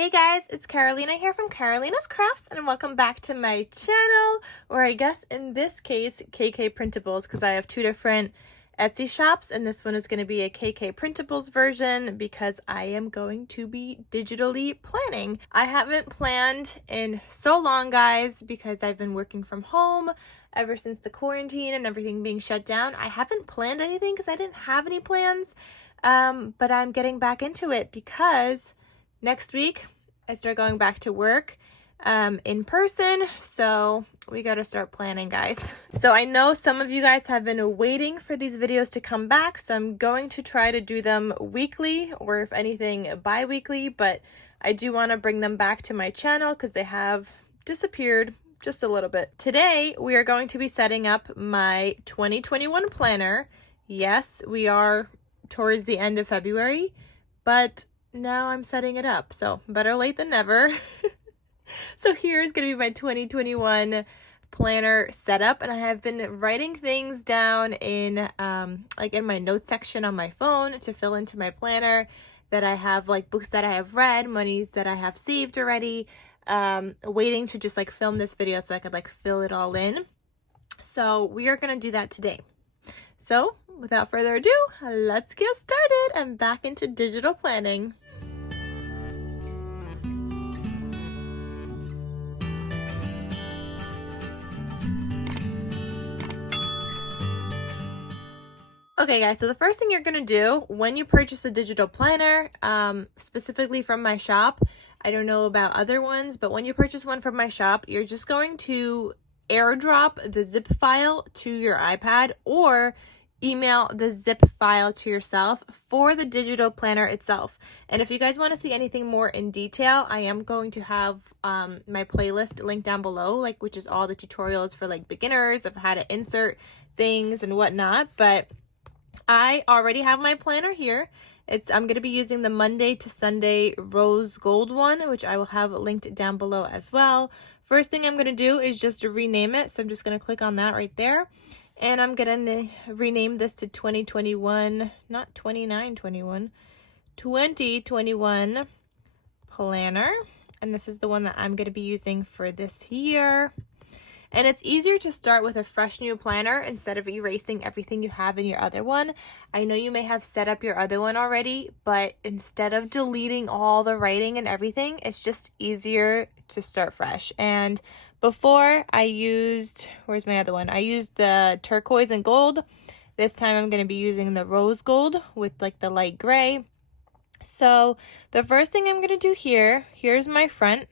Hey guys, it's Carolina here from KarolinasKrafts, and welcome back to my channel, or I guess in this case, KK Printables, because I have two different Etsy shops, and this one is going to be a KK Printables version because I am going to be digitally planning. I haven't planned in so long, guys, because I've been working from home ever since the quarantine and everything being shut down. I haven't planned anything because I didn't have any plans, but I'm getting back into it because next week, I start going back to work in person, so we got to start planning, guys. So I know some of you guys have been waiting for these videos to come back, so I'm going to try to do them weekly, or if anything, bi-weekly, but I do want to bring them back to my channel because they have disappeared just a little bit. Today, we are going to be setting up my 2021 planner. Yes, we are towards the end of February, but now I'm setting it up, so better late than never. So here's gonna be my 2021 planner setup, and I have been writing things down in like in my notes section on my phone to fill into my planner, that I have like books that I have read, monies that I have saved already, waiting to just like film this video so I could like fill it all in. So we are gonna do that today. So without further ado, let's get started and back into digital planning. Okay guys, so the first thing you're going to do when you purchase a digital planner, specifically from my shop, I don't know about other ones, but when you purchase one from my shop, you're just going to airdrop the zip file to your iPad or email the zip file to yourself for the digital planner itself. And if you guys want to see anything more in detail, I am going to have my playlist linked down below, like which is all the tutorials for like beginners of how to insert things and whatnot. But I already have my planner here. I'm going to be using the Monday to Sunday rose gold one, which I will have linked down below as well. First thing I'm going to do is just to rename it. So I'm just going to click on that right there. And I'm going to rename this to 2021, not 2921, 2021 planner. And this is the one that I'm going to be using for this year. And it's easier to start with a fresh new planner instead of erasing everything you have in your other one. I know you may have set up your other one already, but instead of deleting all the writing and everything, it's just easier to start fresh. And before I used, where's my other one? I used the turquoise and gold. This time I'm going to be using the rose gold with like the light gray. So the first thing I'm going to do here's my front.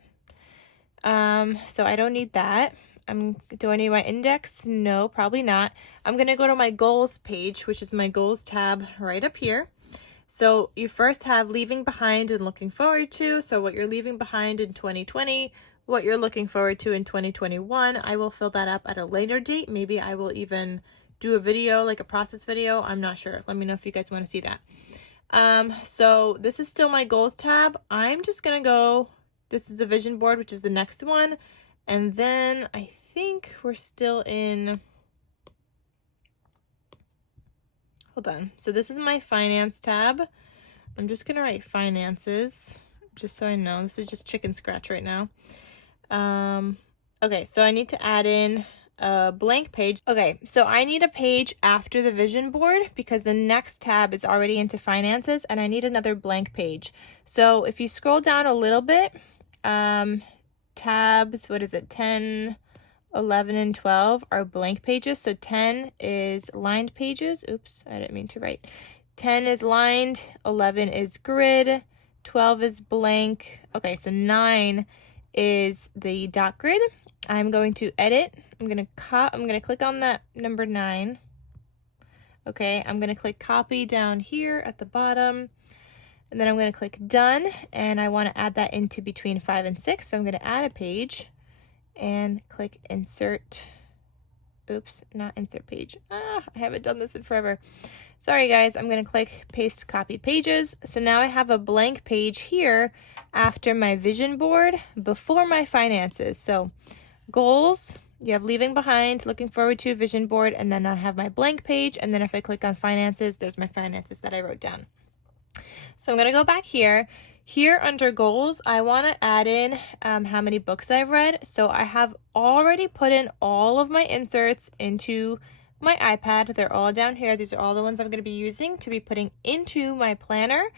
So I don't need that. Do I need my index? No, probably not. I'm going to go to my goals page, which is my goals tab right up here. So you first have leaving behind and looking forward to. So what you're leaving behind in 2020, what you're looking forward to in 2021. I will fill that up at a later date. Maybe I will even do a video, like a process video. I'm not sure. Let me know if you guys want to see that. So this is still my goals tab. I'm just going to go, this is the vision board, which is the next one. And then I think we're still in, hold on. So this is my finance tab. I'm just going to write finances, just so I know. This is just chicken scratch right now. Okay, so I need to add in a blank page. Okay, so I need a page after the vision board because the next tab is already into finances and I need another blank page. So if you scroll down a little bit, tabs, what is it, 10, 11, and 12 are blank pages. So 10 is lined pages. Oops, I didn't mean to write. 10 is lined, 11 is grid, 12 is blank. Okay, so 9 is the dot grid. I'm going to edit. I'm going to click on that number 9. Okay, I'm going to click copy down here at the bottom. And then I'm going to click done, and I want to add that into between 5 and 6. So I'm going to add a page and click insert. Oops, not insert page. I haven't done this in forever. Sorry guys, I'm going to click paste copied pages. So now I have a blank page here after my vision board, before my finances. So goals, you have leaving behind, looking forward to, vision board, and then I have my blank page. And then if I click on finances, there's my finances that I wrote down. So I'm going to go back here. Here under goals, I want to add in how many books I've read. So I have already put in all of my inserts into my iPad. They're all down here. These are all the ones I'm going to be using to be putting into my planner.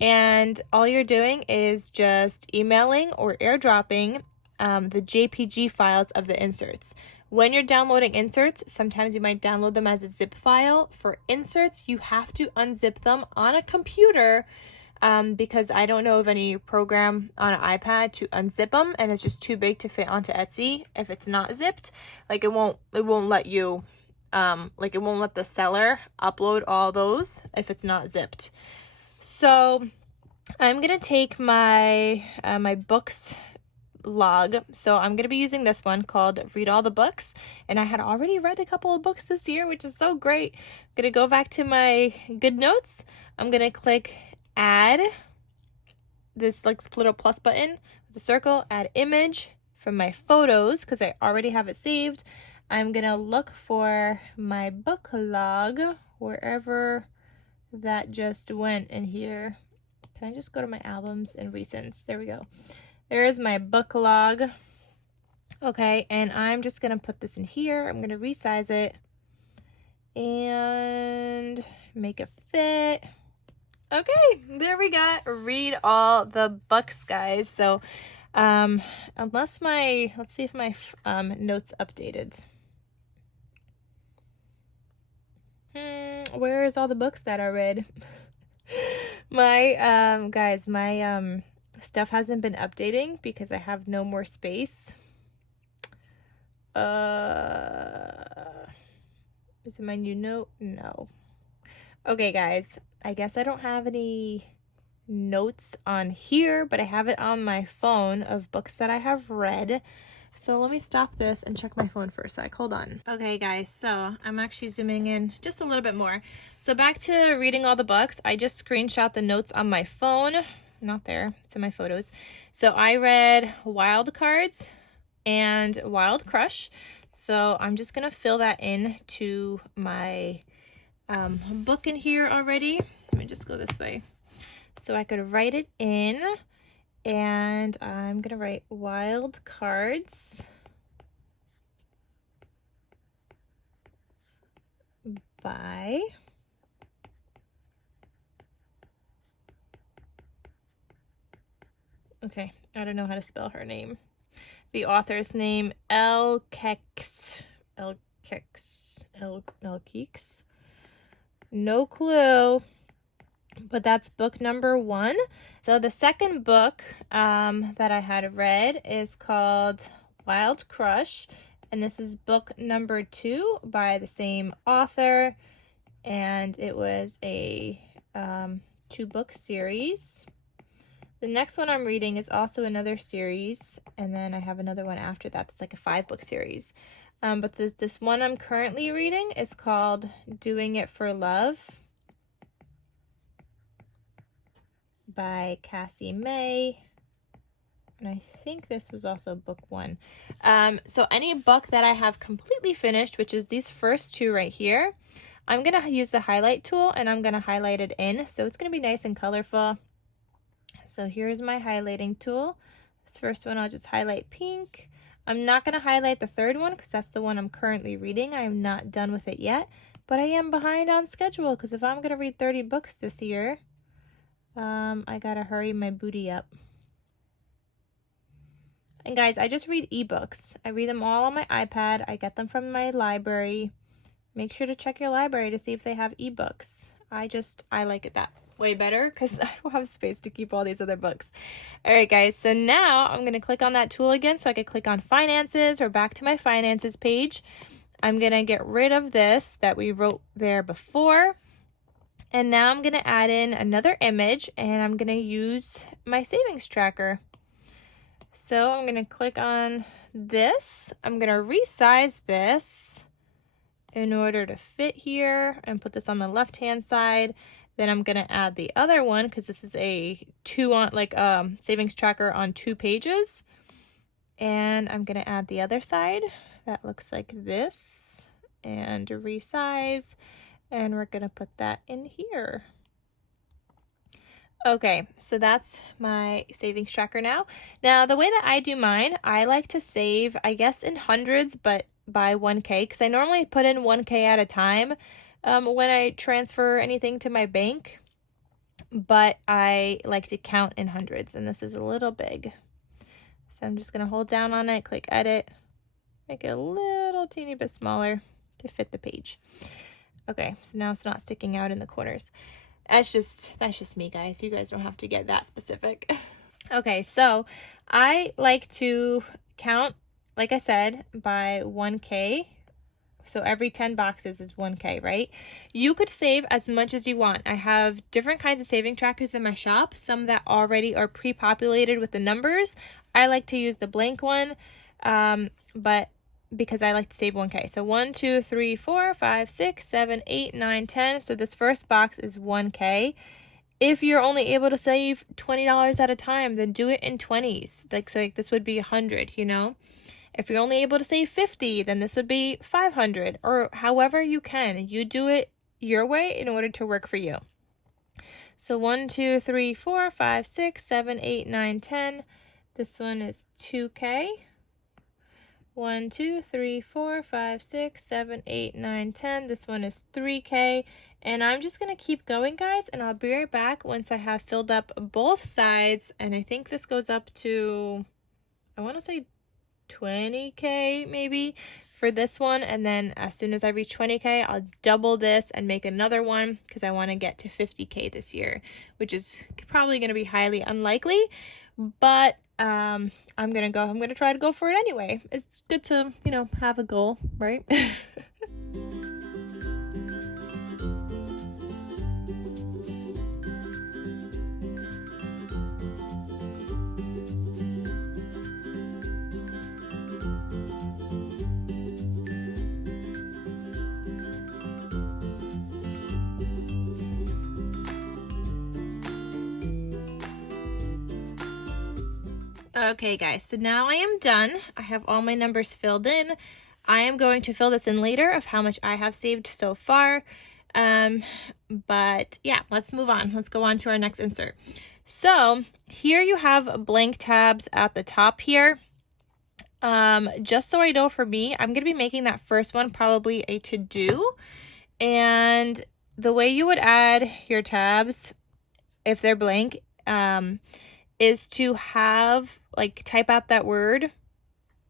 And all you're doing is just emailing or airdropping the JPG files of the inserts. When you're downloading inserts, sometimes you might download them as a zip file. For inserts, you have to unzip them on a computer because I don't know of any program on an iPad to unzip them, and it's just too big to fit onto Etsy if it's not zipped. Like it won't let you, like it won't let the seller upload all those if it's not zipped. So I'm gonna take my my books log. So I'm gonna be using this one called Read All the Books, and I had already read a couple of books this year, which is so great. I'm gonna go back to my good notes. I'm gonna click add this like little plus button with the circle, add image from my photos because I already have it saved. I'm gonna look for my book log wherever that just went in here. Can I just go to my albums and recents? There we go. There is my book log. Okay, and I'm just gonna put this in here. I'm gonna resize it and make it fit. Okay, there we got Read All the Books, guys. So unless my, let's see if my notes updated. Where is all the books that I read? My guys, my stuff hasn't been updating because I have no more space. Is it my new note? No. Okay, guys, I guess I don't have any notes on here, but I have it on my phone of books that I have read. So let me stop this and check my phone for a sec. Hold on. Okay, guys, so I'm actually zooming in just a little bit more. So back to reading all the books. I just screenshot the notes on my phone. Not there. It's in my photos. So I read Wild Cards and Wild Crush. So I'm just going to fill that in to my book in here already. Let me just go this way. So I could write it in. And I'm going to write Wild Cards by okay, I don't know how to spell her name. The author's name, Elkeeks. No clue. But that's book number 1. So the second book that I had read is called Wild Crush, and this is book number 2 by the same author, and it was a 2-book series. The next one I'm reading is also another series, and then I have another one after that that's like a 5-book series. But this one I'm currently reading is called Doing It for Love by Cassie May, and I think this was also book 1. So any book that I have completely finished, which is these first 2 right here, I'm gonna use the highlight tool and I'm gonna highlight it in, so it's gonna be nice and colorful. So here's my highlighting tool. This first one I'll just highlight pink. I'm not gonna highlight the third one because that's the one I'm currently reading. I am not done with it yet, but I am behind on schedule because if I'm gonna read 30 books this year, I gotta hurry my booty up. And guys, I just read ebooks. I read them all on my iPad. I get them from my library. Make sure to check your library to see if they have ebooks. I like it that way better because I don't have space to keep all these other books. All right, guys, so now I'm gonna click on that tool again so I could click on finances or back to my finances page. I'm gonna get rid of this that we wrote there before. And now I'm going to add in another image and I'm going to use my savings tracker. So I'm going to click on this. I'm going to resize this in order to fit here and put this on the left hand side. Then I'm going to add the other one because this is a savings tracker on 2 pages. And I'm going to add the other side. That looks like this. And resize. And we're going to put that in here. Okay, so that's my savings tracker now. Now, the way that I do mine, I like to save, I guess, in hundreds, but by 1K, because I normally put in 1K at a time when I transfer anything to my bank, but I like to count in hundreds, and this is a little big. So I'm just going to hold down on it, click edit, make it a little teeny bit smaller to fit the page. Okay, so now it's not sticking out in the corners. That's just me, guys. You guys don't have to get that specific. Okay, so I like to count, like I said, by 1K. So every 10 boxes is 1K, right? You could save as much as you want. I have different kinds of saving trackers in my shop, some that already are pre-populated with the numbers. I like to use the blank one, but because I like to save 1K. So 1, 2, 3, 4, 5, 6, 7, 8, 9, 10. So this first box is 1K. If you're only able to save $20 at a time, then do it in 20s. So this would be 100, you know? If you're only able to save 50, then this would be 500, or however you can. You do it your way in order to work for you. So 1, 2, 3, 4, 5, 6, 7, 8, 9, 10. This one is 2K. 1, 2, 3, 4, 5, 6, 7, 8, 9, 10. This one is 3K. And I'm just going to keep going, guys, and I'll be right back once I have filled up both sides. And I think this goes up to, I want to say 20K maybe for this one. And then as soon as I reach 20K, I'll double this and make another one because I want to get to 50K this year, which is probably going to be highly unlikely. But I'm gonna try to go for it anyway. It's good to, you know, have a goal, right? Okay, guys, so now I am done. I have all my numbers filled in. I am going to fill this in later of how much I have saved so far. But yeah, let's move on. Let's go on to our next insert. So here you have blank tabs at the top here. Just so I know, for me, I'm going to be making that first one probably a to-do. And the way you would add your tabs, if they're blank, is to have, like, type out that word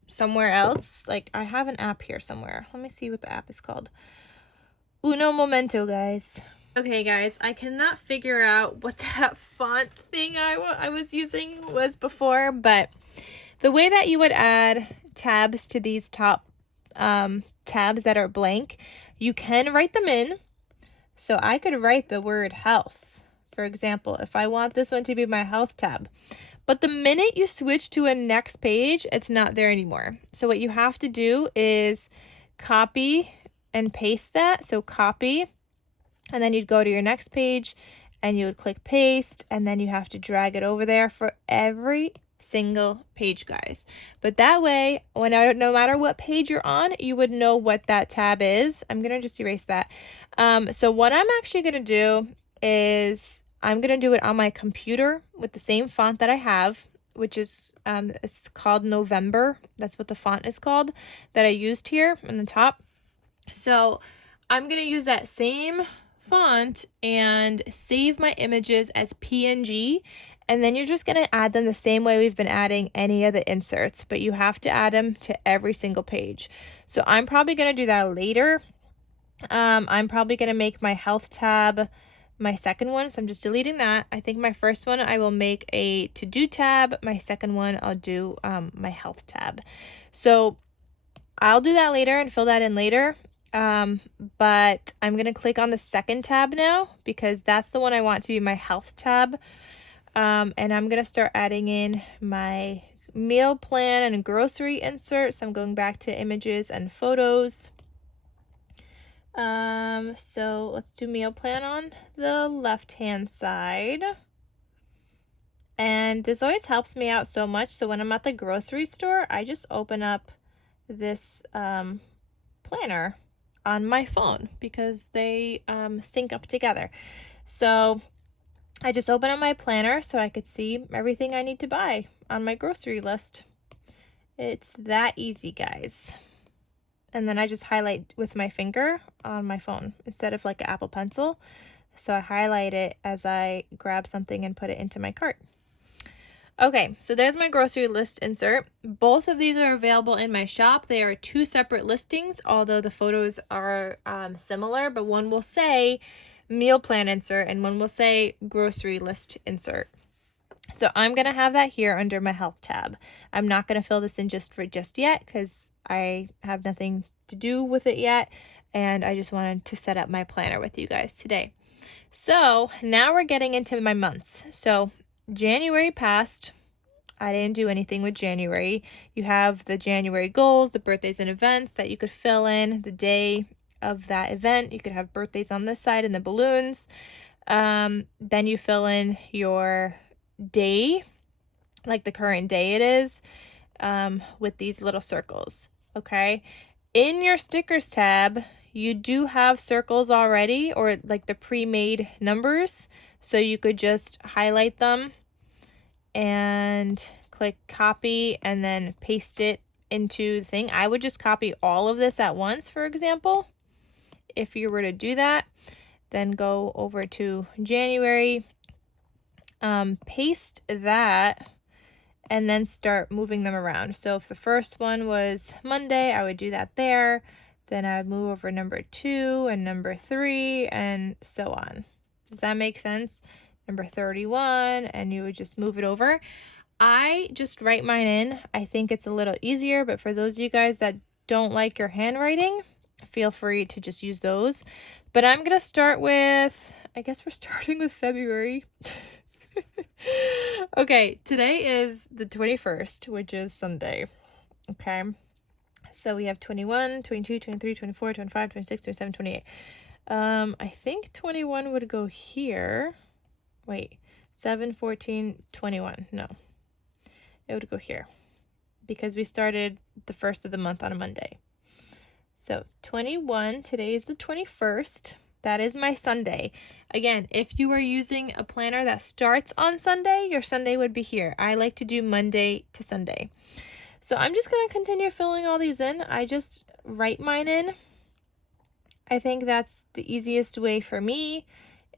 somewhere else. Like, I have an app here somewhere. Let me see what the app is called. Uno momento, guys. Okay, guys, I cannot figure out what that font thing I was using was before, but the way that you would add tabs to these top tabs that are blank, you can write them in. So I could write the word health. For example, if I want this one to be my health tab. But the minute you switch to a next page, it's not there anymore. So what you have to do is copy and paste that. So copy, and then you'd go to your next page and you would click paste, and then you have to drag it over there for every single page, guys. But that way, no matter what page you're on, you would know what that tab is. I'm going to just erase that. So what I'm actually going to do is I'm going to do it on my computer with the same font that I have, which is, it's called November. That's what the font is called that I used here on the top. So I'm going to use that same font and save my images as PNG. And then you're just going to add them the same way we've been adding any of the inserts, but you have to add them to every single page. So I'm probably going to do that later. I'm probably going to make my health tab my second one, so I'm just deleting that. I think my first one I will make a to-do tab. My second one I'll do my health tab. So I'll do that later and fill that in later. But I'm going to click on the second tab now because that's the one I want to be my health tab. And I'm going to start adding in my meal plan and grocery inserts. So I'm going back to images and photos. So let's do meal plan on the left-hand side. And this always helps me out so much. So when I'm at the grocery store, I just open up this planner on my phone because they sync up together. So I just open up my planner so I could see everything I need to buy on my grocery list. It's that easy, guys. And then I just highlight with my finger on my phone instead of like an Apple Pencil. So I highlight it as I grab something and put it into my cart. Okay, so there's my grocery list insert. Both of these are available in my shop. They are 2 separate listings, although the photos are similar, but one will say meal plan insert and one will say grocery list insert. So I'm going to have that here under my health tab. I'm not going to fill this in just yet because I have nothing to do with it yet, and I just wanted to set up my planner with you guys today. So now we're getting into my months. So January passed. I didn't do anything with January. You have the January goals, the birthdays and events that you could fill in the day of that event. You could have birthdays on this side and the balloons. Then you fill in your day, like the current day it is, with these little circles. Okay. In your stickers tab, you do have circles already, or like the pre-made numbers. So you could just highlight them and click copy and then paste it into the thing. I would just copy all of this at once, for example. If you were to do that, then go over to January, paste that, and then start moving them around. So if the first one was Monday, I would do that there. Then I would move over number 2 and number 3 and so on. Does that make sense? Number 31, and you would just move it over. I just write mine in. I think it's a little easier, but for those of you guys that don't like your handwriting, feel free to just use those. But I'm going to start with, I guess we're starting with February. Okay, today is the 21st, which is Sunday. Okay. So we have 21, 22, 23, 24, 25, 26, 27, 28. I think 21 would go here. Wait, 7, 14, 21. No, it would go here because we started the first of the month on a Monday. So 21, today is the 21st. That is my Sunday. Again, if you are using a planner that starts on Sunday, your Sunday would be here. I like to do Monday to Sunday. So I'm just going to continue filling all these in. I just write mine in. I think that's the easiest way for me.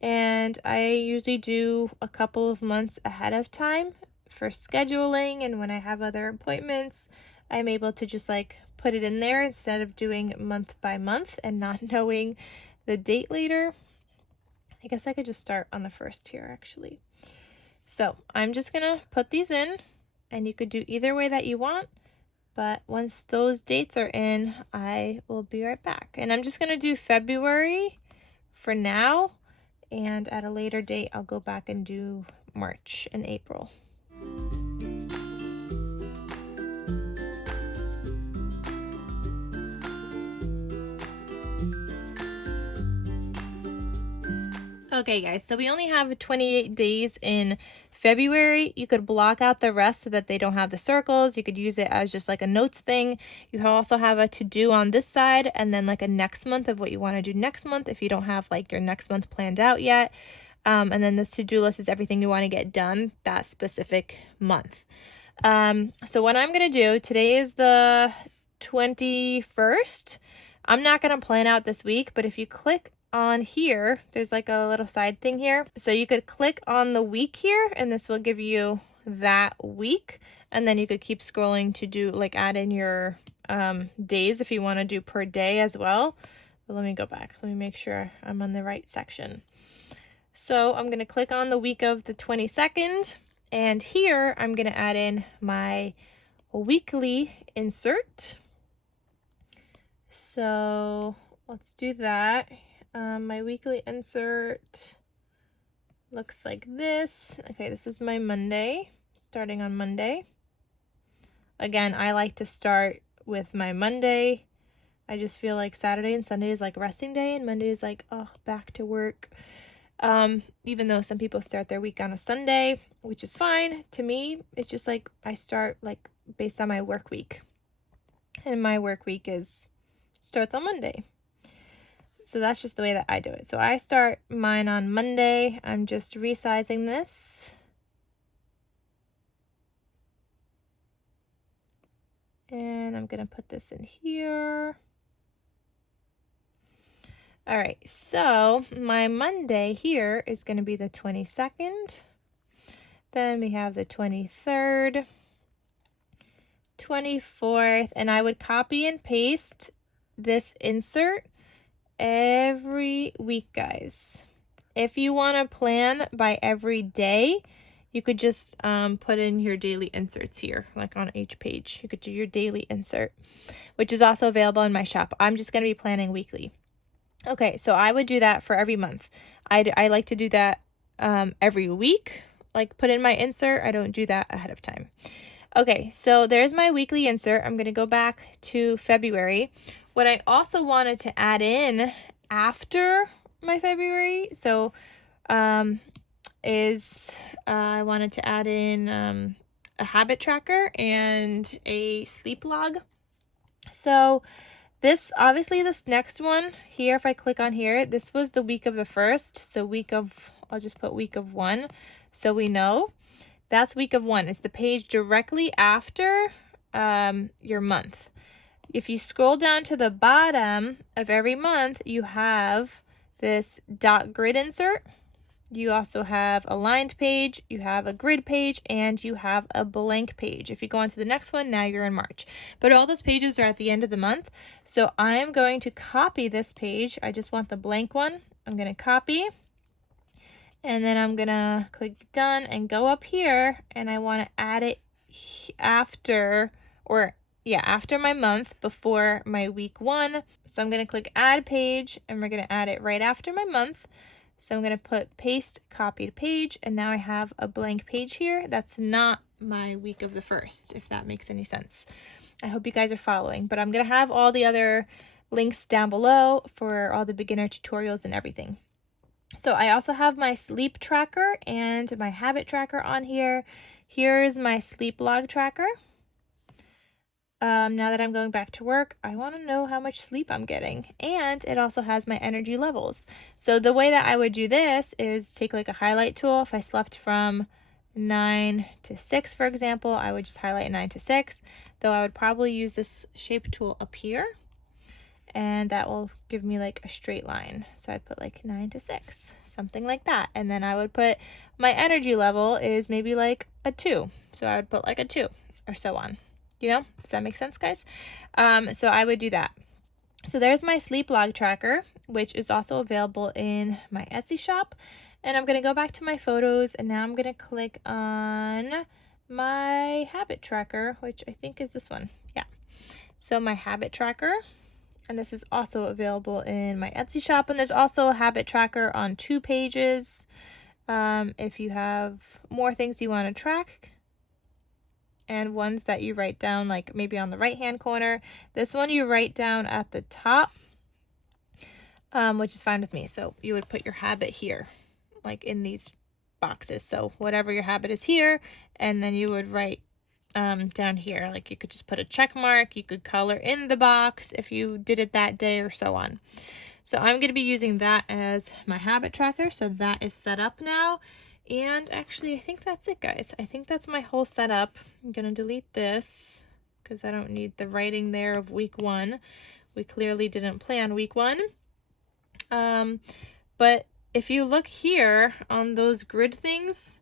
And I usually do a couple of months ahead of time for scheduling. And when I have other appointments, I'm able to just like put it in there instead of doing month by month and not knowing the date later. I guess I could just start on the first here actually. So I'm just going to put these in, and you could do either way that you want. But once those dates are in, I will be right back. And I'm just going to do February for now. And at a later date, I'll go back and do March and April. Okay, guys, so we only have 28 days in February. You could block out the rest so that they don't have the circles. You could use it as just like a notes thing. You also have a to-do on this side, and then like a next month of what you want to do next month if you don't have like your next month planned out yet. And then this to-do list is everything you want to get done that specific month. So what I'm going to do, today is the 21st. I'm not going to plan out this week, but if you click on here, there's like a little side thing here. So you could click on the week here, and this will give you that week. And then you could keep scrolling to do like add in your days if you want to do per day as well. But let me go back. Let me make sure I'm on the right section. So I'm going to click on the week of the 22nd, and here I'm going to add in my weekly insert. So let's do that. My weekly insert looks like this. Okay, this is my Monday, starting on Monday. Again, I like to start with my Monday. I just feel like Saturday and Sunday is like resting day, and Monday is like, oh, back to work. Even though some people start their week on a Sunday, which is fine. To me, it's just like I start like based on my work week. And my work week starts on Monday. So that's just the way that I do it. So I start mine on Monday. I'm just resizing this. And I'm going to put this in here. All right, so my Monday here is going to be the 22nd. Then we have the 23rd, 24th, and I would copy and paste this insert every week, guys. If you want to plan by every day, you could just put in your daily inserts here, like on each page. You could do your daily insert, which is also available in my shop. I'm just going to be planning weekly. Okay, so I would do that for every month. I like to do that every week, like put in my insert. I don't do that ahead of time. Okay, so there's my weekly insert. I'm going to go back to February. What I also wanted to add in after my February, so I wanted to add in a habit tracker and a sleep log. So this next one here, if I click on here, this was the week of the 1st. So I'll just put week of 1. So we know that's week of 1. It's the page directly after your month. If you scroll down to the bottom of every month, you have this dot grid insert. You also have a lined page, you have a grid page, and you have a blank page. If you go on to the next one, now you're in March. But all those pages are at the end of the month. So I'm going to copy this page. I just want the blank one. I'm going to copy. And then I'm going to click done and go up here. And I want to add it after my month, before my week 1. So I'm going to click add page, and we're going to add it right after my month. So I'm going to put paste copied page, and now I have a blank page here. That's not my week of the 1st, if that makes any sense. I hope you guys are following, but I'm going to have all the other links down below for all the beginner tutorials and everything. So I also have my sleep tracker and my habit tracker on here. Here's my sleep log tracker. Now that I'm going back to work, I want to know how much sleep I'm getting. And it also has my energy levels. So the way that I would do this is take like a highlight tool. If I slept from 9 to 6, for example, I would just highlight 9 to 6. Though I would probably use this shape tool up here. And that will give me like a straight line. So I'd put like 9 to 6, something like that. And then I would put my energy level is maybe like a 2. So I would put like a 2 or so on. You know, does that make sense, guys? So I would do that. So there's my sleep log tracker, which is also available in my Etsy shop. And I'm going to go back to my photos, and now I'm going to click on my habit tracker, which I think is this one. Yeah. So my habit tracker, and this is also available in my Etsy shop. And there's also a habit tracker on 2 pages. If you have more things you want to track, and ones that you write down like maybe on the right hand corner. This one you write down at the top, which is fine with me. So you would put your habit here, like in these boxes. So whatever your habit is here, and then you would write down here. Like you could just put a check mark, you could color in the box if you did it that day, or so on. So I'm going to be using that as my habit tracker. So that is set up now. And actually, I think that's it, guys. I think that's my whole setup. I'm going to delete this because I don't need the writing there of week 1. We clearly didn't plan week 1. But if you look here on those grid things,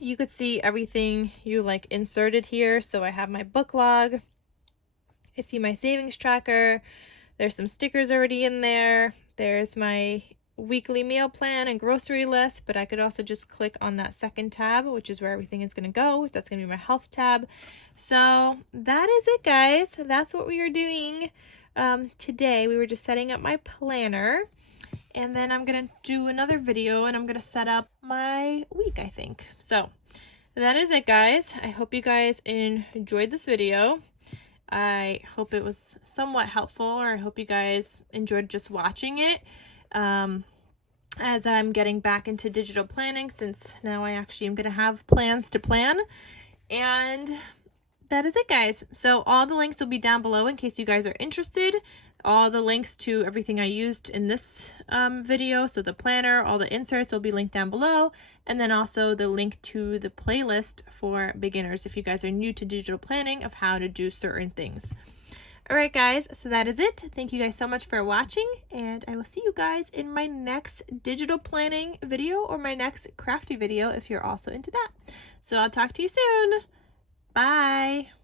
you could see everything you like inserted here. So I have my book log. I see my savings tracker. There's some stickers already in there. There's my weekly meal plan and grocery list, but I could also just click on that second tab, which is where everything is going to go. That's going to be my health tab. So that is it, guys. That's what we are doing today. We were just setting up my planner, and then I'm going to do another video, and I'm going to set up my week, I think. So that is it, guys. I hope you guys enjoyed this video. I hope it was somewhat helpful, or I hope you guys enjoyed just watching it. As I'm getting back into digital planning, since now I actually am going to have plans to plan. And that is it, guys. So all the links will be down below in case you guys are interested. All the links to everything I used in this video, so the planner, all the inserts will be linked down below, and then also the link to the playlist for beginners if you guys are new to digital planning of how to do certain things. Alright guys, so that is it. Thank you guys so much for watching, and I will see you guys in my next digital planning video or my next crafty video if you're also into that. So I'll talk to you soon. Bye!